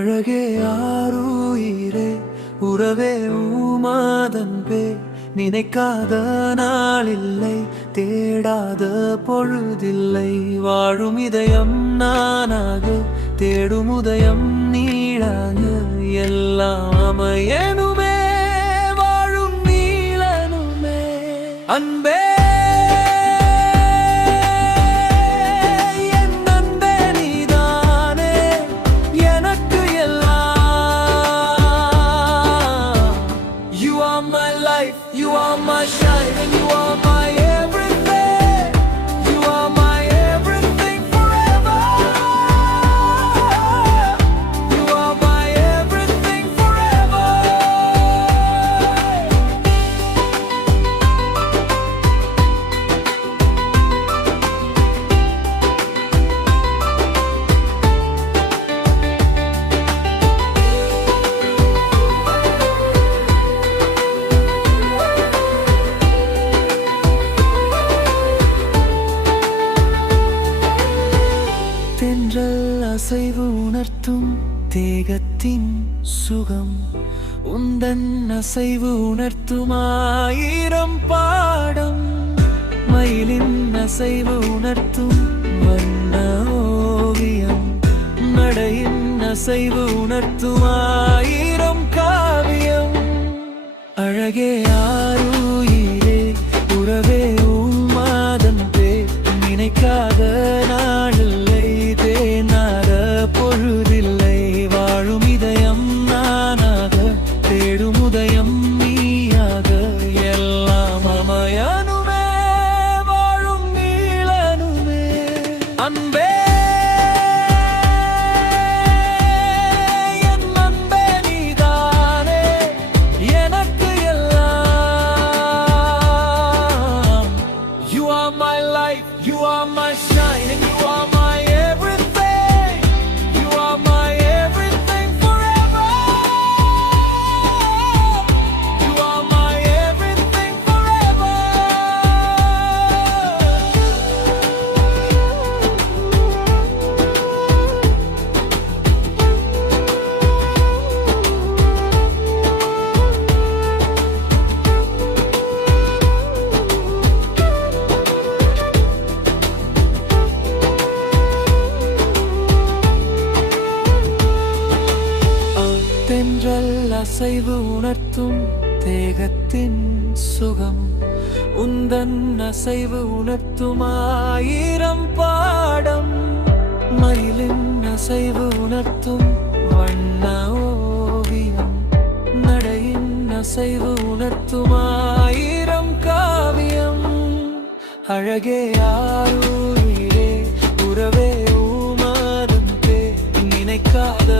அழகே ஆருயிரே உறவே ஊமாதன்பே நினைக்காத நாளில்லை தேடாத பொழுதில்லை வாழும் இதயம் நானாக தேடும் உதயம் நீளாக எல்லாம் அமையனுமே வாழும் நீளனுமே அன்பே You are my shine and you are my everything. You are my everything forever. You are my everything forever. தென்றல் அசைவு உணர்த்தும் தேகத்தின் சுகம் உந்தன் அசைவு உணர்த்தும் ஆயிரம் பாடம் மயிலின் அசைவு உணர்த்தும் வண்ண ஓவியம் நடையின் அசைவு உணர்த்தும் ஆயிரம் காவியம் அழகே ஆருயிரே உறவே ஊமாதன்பே நினைக்காத நாளில்லை தேனாத பொழுதில்லை வாழும் இதயம் நானாக தேடும் உதயம் நீயாக எல்லாம் அமையனுமே வாழும் நீளனுமே அன்பே You are my shine and you are my everything. You are my everything forever. You are my everything forever. தென்றல் அசைவு உணர்த்தும் தேகத்தின் சுகம் உந்தன் அசைவு உணர்த்தும் ஆயிரம் பாடம் மயிலின் அசைவு உணர்த்தும் வண்ண ஓவியம் நடையின் அசைவு உணர்த்தும் ஆயிரம் காவியம் அழகே ஆருயிரே உறவே ஊமாதன்பே நினைக்காத